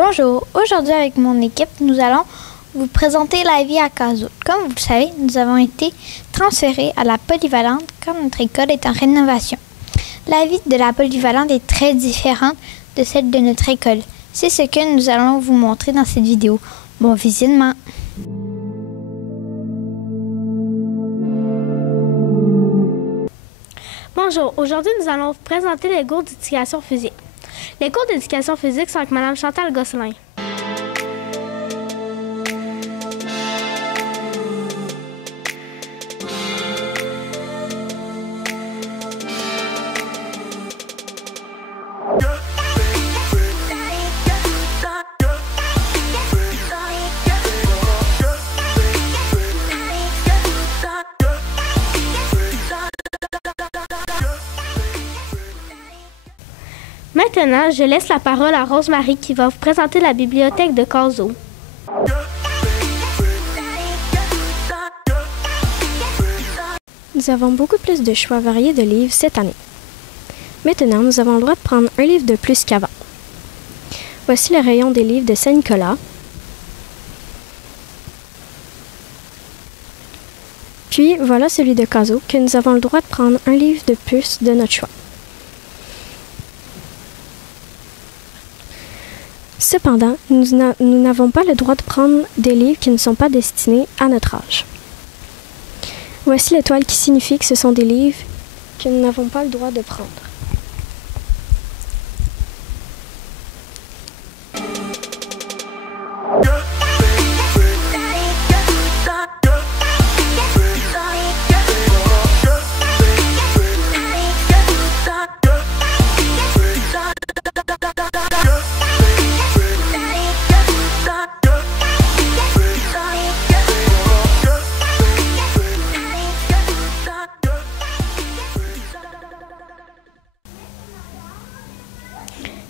Bonjour, aujourd'hui avec mon équipe, nous allons vous présenter la vie à Cazaux. Comme vous le savez, nous avons été transférés à la polyvalente quand notre école est en rénovation. La vie de la polyvalente est très différente de celle de notre école. C'est ce que nous allons vous montrer dans cette vidéo. Bon visionnement! Bonjour, aujourd'hui nous allons vous présenter les cours d'éducation physique. Les cours d'éducation physique sont avec Mme Chantal Gosselin. Maintenant, je laisse la parole à Rose-Marie qui va vous présenter la bibliothèque de Cazaux. Nous avons beaucoup plus de choix variés de livres cette année. Maintenant, nous avons le droit de prendre un livre de plus qu'avant. Voici le rayon des livres de Saint-Nicolas. Puis, voilà celui de Cazaux, que nous avons le droit de prendre un livre de plus de notre choix. Cependant, nous n'avons pas le droit de prendre des livres qui ne sont pas destinés à notre âge. Voici l'étoile qui signifie que ce sont des livres que nous n'avons pas le droit de prendre.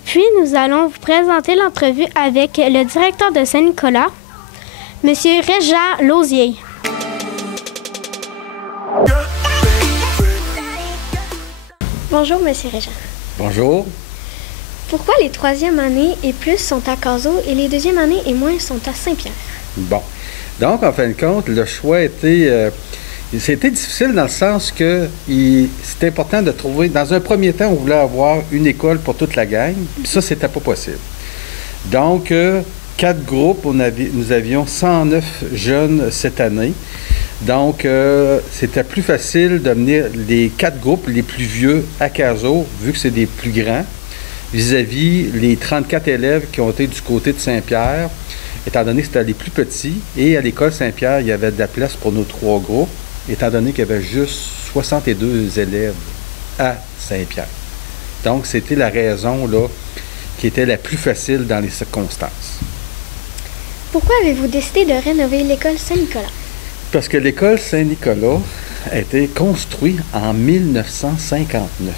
Puis, nous allons vous présenter l'entrevue avec le directeur de Saint-Nicolas, M. Régent Lausier. Bonjour, M. Régent. Bonjour. Pourquoi les troisième années et plus sont à Cazaux et les deuxième années et moins sont à Saint-Pierre? Bon. Donc, en fin de compte, le choix était... c'était difficile dans le sens que c'était important de trouver... Dans un premier temps, on voulait avoir une école pour toute la gang. Puis ça, c'était pas possible. Donc, 4 groupes, nous avions 109 jeunes cette année. Donc, c'était plus facile de mener les 4 groupes les plus vieux à Cazaux, vu que c'est des plus grands, vis-à-vis les 34 élèves qui ont été du côté de Saint-Pierre, étant donné que c'était les plus petits. Et à l'école Saint-Pierre, il y avait de la place pour nos 3 groupes, étant donné qu'il y avait juste 62 élèves à Saint-Pierre. Donc, c'était la raison là, qui était la plus facile dans les circonstances. Pourquoi avez-vous décidé de rénover l'école Saint-Nicolas? Parce que l'école Saint-Nicolas a été construite en 1959.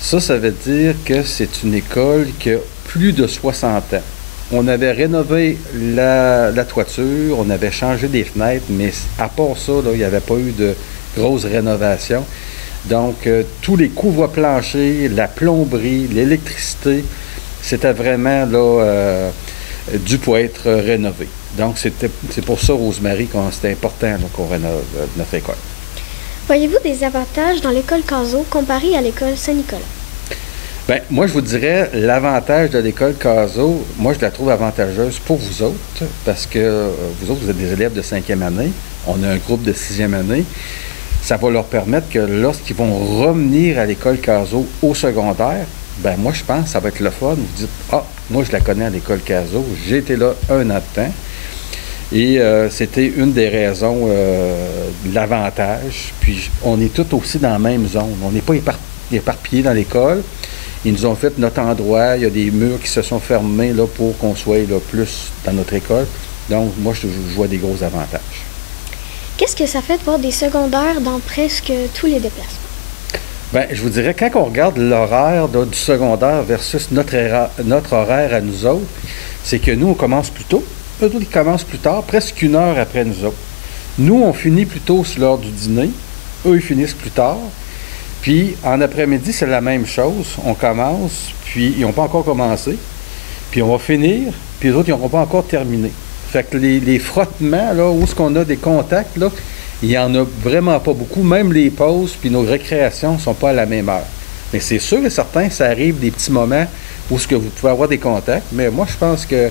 Ça veut dire que c'est une école qui a plus de 60 ans. On avait rénové la toiture, on avait changé des fenêtres, mais à part ça, là, il n'y avait pas eu de grosse rénovation. Donc, tous les couvre-planchers, la plomberie, l'électricité, c'était vraiment là, dû pour être rénové. Donc, c'est pour ça, Rose-Marie, que c'était important là, qu'on rénove notre école. Voyez-vous des avantages dans l'école Cazaux comparé à l'école Saint-Nicolas? Bien, moi, je vous dirais, l'avantage de l'école Cazaux, moi, je la trouve avantageuse pour vous autres, parce que vous autres, vous êtes des élèves de 5e année. On a un groupe de 6e année. Ça va leur permettre que lorsqu'ils vont revenir à l'école Cazaux au secondaire, bien, moi, je pense que ça va être le fun. Vous dites, ah, moi, je la connais à l'école Cazaux. J'ai été là 1 an de temps. Et c'était une des raisons de l'avantage. Puis, on est tous aussi dans la même zone. On n'est pas éparpillés dans l'école. Ils nous ont fait notre endroit. Il y a des murs qui se sont fermés là, pour qu'on soit là, plus dans notre école. Donc, moi, je vois des gros avantages. Qu'est-ce que ça fait de voir des secondaires dans presque tous les déplacements? Bien, je vous dirais, quand on regarde l'horaire du secondaire versus notre horaire à nous autres, c'est que nous, on commence plus tôt. Eux autres, ils commencent plus tard, presque 1 heure après nous autres. Nous, on finit plus tôt sur l'heure du dîner. Eux, ils finissent plus tard. Puis, en après-midi, c'est la même chose. On commence, puis ils n'ont pas encore commencé. puis on va finir, puis les autres, ils n'auront pas encore terminé. Fait que les frottements, là, où est-ce qu'on a des contacts, là, il n'y en a vraiment pas beaucoup. Même les pauses puis nos récréations ne sont pas à la même heure. Mais c'est sûr et certain, ça arrive des petits moments où ce que vous pouvez avoir des contacts. Mais moi, je pense que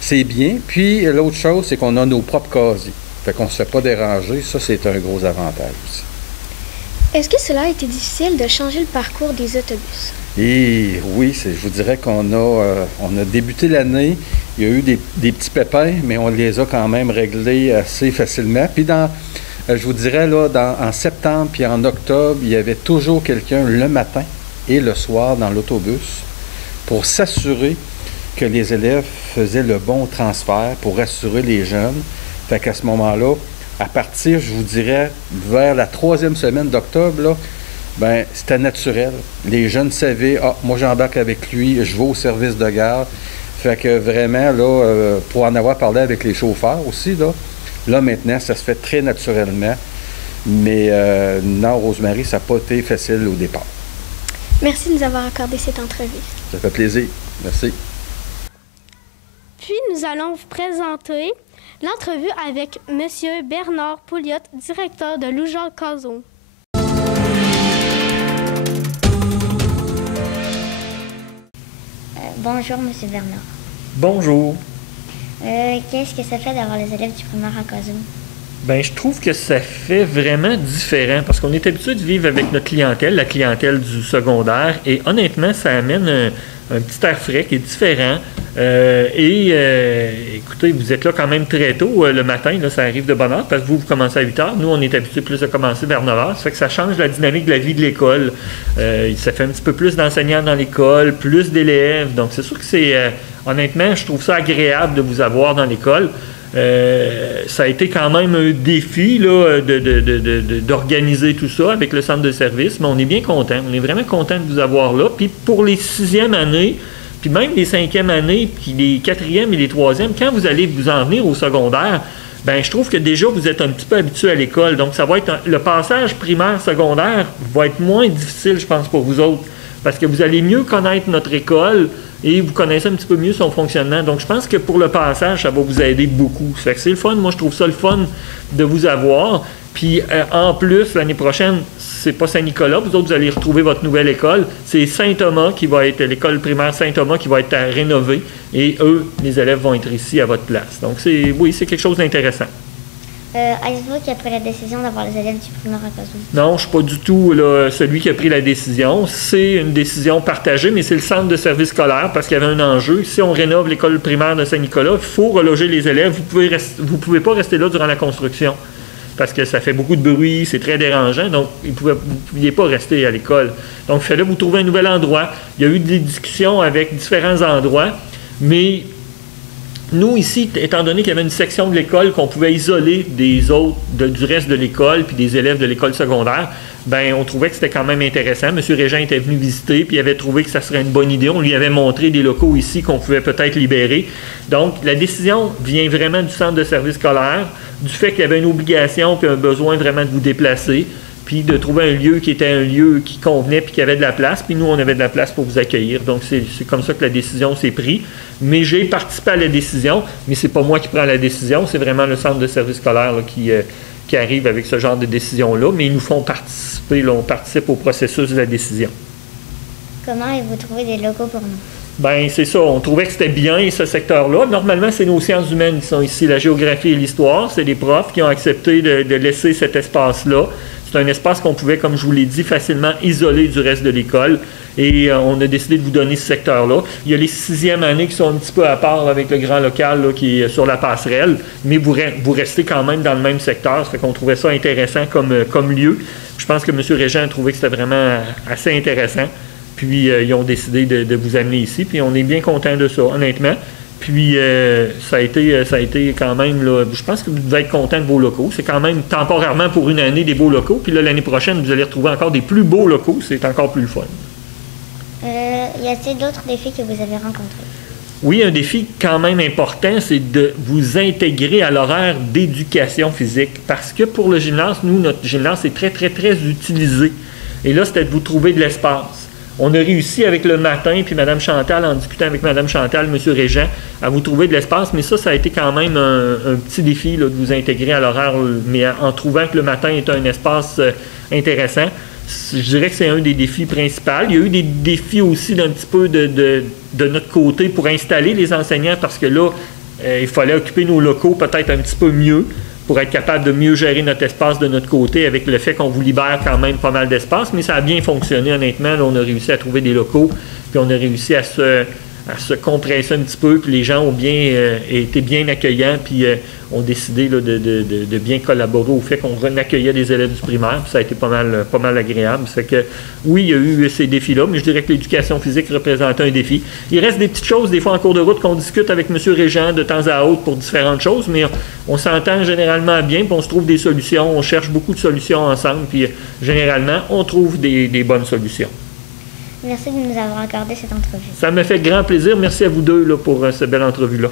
c'est bien. Puis l'autre chose, c'est qu'on a nos propres casiers. Fait qu'on ne se fait pas déranger. Ça, c'est un gros avantage aussi. Est-ce que cela a été difficile de changer le parcours des autobus? Et oui, je vous dirais qu'on a débuté l'année. Il y a eu des petits pépins, mais on les a quand même réglés assez facilement. Puis je vous dirais, là, en septembre puis en octobre, il y avait toujours quelqu'un le matin et le soir dans l'autobus pour s'assurer que les élèves faisaient le bon transfert, pour rassurer les jeunes. Fait qu'à ce moment-là, à partir, je vous dirais, vers la 3e semaine d'octobre, là, ben c'était naturel. Les jeunes savaient, moi j'embarque avec lui, je vais au service de garde. Fait que vraiment, là, pour en avoir parlé avec les chauffeurs aussi, là maintenant, ça se fait très naturellement. Mais non, Rosemary, ça n'a pas été facile au départ. Merci de nous avoir accordé cette entrevue. Ça fait plaisir. Merci. Puis nous allons vous présenter l'entrevue avec M. Bernard Pouliot, directeur de Loujon-Cazaux. Bonjour, M. Bernard. Bonjour. Qu'est-ce que ça fait d'avoir les élèves du primaire à Cazaux? Ben, je trouve que ça fait vraiment différent parce qu'on est habitué de vivre avec notre clientèle, la clientèle du secondaire, et honnêtement, ça amène un petit air frais qui est différent. Écoutez, vous êtes là quand même très tôt le matin, là, ça arrive de bonne heure parce que vous commencez à 8 heures. Nous, on est habitué plus de commencer vers 9 heures. Ça fait que ça change la dynamique de la vie de l'école. Ça fait un petit peu plus d'enseignants dans l'école, plus d'élèves. Donc, c'est sûr que c'est, honnêtement, je trouve ça agréable de vous avoir dans l'école. Ça a été quand même un défi là, d'organiser tout ça avec le centre de service, mais on est bien content. On est vraiment content de vous avoir là. Puis pour les 6e années, puis même les 5e années, puis les 4e et les 3e, quand vous allez vous en venir au secondaire, ben je trouve que déjà vous êtes un petit peu habitué à l'école. Donc ça va être le passage primaire-secondaire va être moins difficile, je pense, pour vous autres. Parce que vous allez mieux connaître notre école et vous connaissez un petit peu mieux son fonctionnement. Donc, je pense que pour le passage, ça va vous aider beaucoup. Ça fait que c'est le fun. Moi, je trouve ça le fun de vous avoir. Puis, en plus, l'année prochaine, c'est pas Saint-Nicolas. Vous autres, vous allez retrouver votre nouvelle école. C'est Saint-Thomas qui va être, l'école primaire Saint-Thomas qui va être rénovée. Et eux, les élèves vont être ici à votre place. Donc, c'est quelque chose d'intéressant. Avez-vous qui a pris la décision d'avoir les élèves du primaire à Cazaux? Non, je ne suis pas du tout là, celui qui a pris la décision. C'est une décision partagée, mais c'est le centre de service scolaire parce qu'il y avait un enjeu. Si on rénove l'école primaire de Saint-Nicolas, il faut reloger les élèves. Vous pouvez pas rester là durant la construction parce que ça fait beaucoup de bruit, c'est très dérangeant. Donc, vous ne pouviez pas rester à l'école. Donc, il fallait vous trouver un nouvel endroit. Il y a eu des discussions avec différents endroits, mais nous, ici, étant donné qu'il y avait une section de l'école qu'on pouvait isoler des autres, du reste de l'école, puis des élèves de l'école secondaire, ben on trouvait que c'était quand même intéressant. M. Régent était venu visiter, puis il avait trouvé que ça serait une bonne idée. On lui avait montré des locaux ici qu'on pouvait peut-être libérer. Donc, la décision vient vraiment du centre de service scolaire, du fait qu'il y avait une obligation puis un besoin vraiment de vous déplacer, puis de trouver un lieu qui était un lieu qui convenait puis qui avait de la place. Puis nous, on avait de la place pour vous accueillir. Donc, c'est comme ça que la décision s'est prise. Mais j'ai participé à la décision, mais c'est pas moi qui prends la décision, c'est vraiment le centre de service scolaire là, qui arrive avec ce genre de décision-là. Mais ils nous font participer, là, on participe au processus de la décision. Comment avez-vous trouvé des locaux pour nous? Bien, c'est ça. On trouvait que c'était bien, ce secteur-là. Normalement, c'est nos sciences humaines qui sont ici, la géographie et l'histoire. C'est les profs qui ont accepté de laisser cet espace-là. C'est un espace qu'on pouvait, comme je vous l'ai dit, facilement isoler du reste de l'école. Et on a décidé de vous donner ce secteur-là. Il y a les 6e années qui sont un petit peu à part avec le grand local là, qui est sur la passerelle, mais vous restez quand même dans le même secteur. Ça fait qu'on trouvait ça intéressant comme lieu. Je pense que M. Régent a trouvé que c'était vraiment assez intéressant. Puis ils ont décidé de vous amener ici. Puis on est bien content de ça, honnêtement. Puis ça a été quand même, là, je pense que vous devez être content de vos locaux. C'est quand même temporairement pour une année des beaux locaux. Puis là, l'année prochaine, vous allez retrouver encore des plus beaux locaux. C'est encore plus le fun. Y a-t-il d'autres défis que vous avez rencontrés? Oui, un défi quand même important, c'est de vous intégrer à l'horaire d'éducation physique. Parce que pour le gymnase, nous, notre gymnase est très, très, très utilisé. Et là, c'était de vous trouver de l'espace. On a réussi avec le matin, puis Mme Chantal, en discutant avec Mme Chantal, M. Régent, à vous trouver de l'espace, mais ça a été quand même un petit défi là, de vous intégrer à l'horaire, mais en trouvant que le matin est un espace intéressant. Je dirais que c'est un des défis principaux. Il y a eu des défis aussi d'un petit peu de notre côté pour installer les enseignants, parce que là, il fallait occuper nos locaux peut-être un petit peu mieux, pour être capable de mieux gérer notre espace de notre côté, avec le fait qu'on vous libère quand même pas mal d'espace, mais ça a bien fonctionné honnêtement. Là, on a réussi à trouver des locaux, puis on a réussi à se compresser un petit peu, puis les gens ont été bien accueillants, puis ont décidé là, de bien collaborer au fait qu'on accueillait des élèves du primaire, puis ça a été pas mal agréable. Ça fait que oui, il y a eu ces défis-là, mais je dirais que l'éducation physique représentait un défi. Il reste des petites choses, des fois en cours de route, qu'on discute avec M. Régent de temps à autre pour différentes choses, mais on s'entend généralement bien, puis on se trouve des solutions, on cherche beaucoup de solutions ensemble, puis généralement, on trouve des bonnes solutions. Merci de nous avoir accordé cette entrevue. Ça me fait grand plaisir. Merci à vous deux là, pour cette belle entrevue-là.